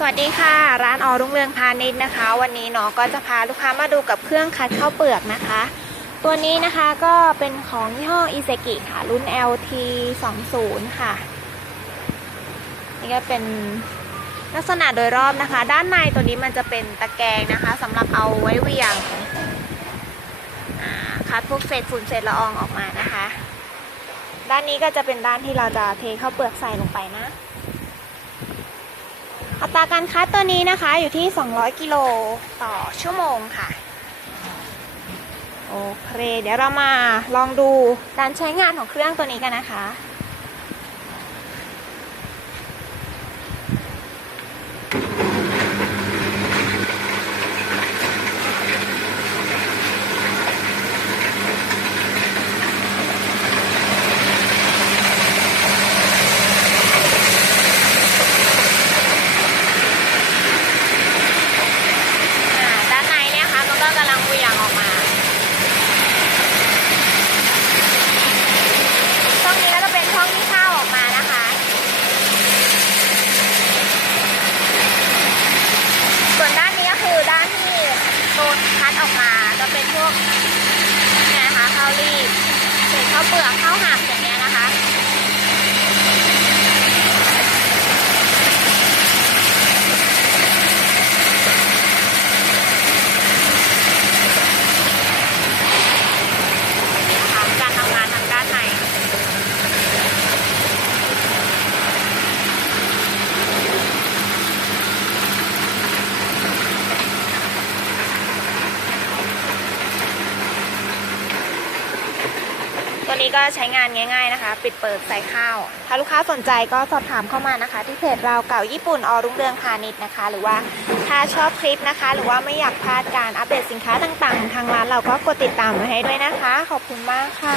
สวัสดีค่ะ ร้านออรุ่งเรืองพาณิชย์นะคะ วันนี้เนาะก็จะพาลูกค้ามาดูกับเครื่องคัดข้าวเปลือกนะคะ ตัวนี้นะคะก็เป็นของยี่ห้ออิเซกิค่ะ รุ่น LT 20ค่ะ นี่ก็เป็นลักษณะโดยรอบนะคะ ด้านในตัวนี้มันจะเป็นตะแกรงนะคะสำหรับเอาไว้เวี่ยงคัดพวกเศษฝุ่นเศษละอองออกมานะคะ ด้านนี้ก็จะเป็นด้านที่เราจะเทข้าวเปลือกใส่ลงไปนะ อัตราการคัดตัวนี้นะคะอยู่ที่ 200 กิโลต่อชั่วโมงค่ะ โอเค เดี๋ยวเรามาลองดูการใช้งานของเครื่องตัวนี้กันนะคะ อ่าด้านในเนี่ยค่ะมันก็กำลังเหวียงออกมาช่องนี้ก็จะเป็นช่องที่ข้าวออกมานะคะ ส่วนด้านนี้ก็คือด้านที่โดนคัดออกมาจะเป็นพวกเนี่ยนะคะข้าวรีบเศษข้าวเปลือกข้าวหักอย่างเงี้ยนะคะ นะคะการทำงานทางด้านใน ตัว นี้ก็ใช้งานง่าย ๆนะคะ ปิดเปิดใส่ข้าว ถ้าลูกค้าสนใจก็สอบถามเข้ามานะคะ ที่เพจเราเก่าญี่ปุ่นอรุ่งเรืองพาณิชย์นะคะ หรือว่าถ้าชอบคลิปนะคะ หรือว่าไม่อยากพลาดการอัปเดตสินค้าต่างๆ ทางร้านเราก็กดติดตามไว้ให้ด้วยนะคะ ขอบคุณมากค่ะ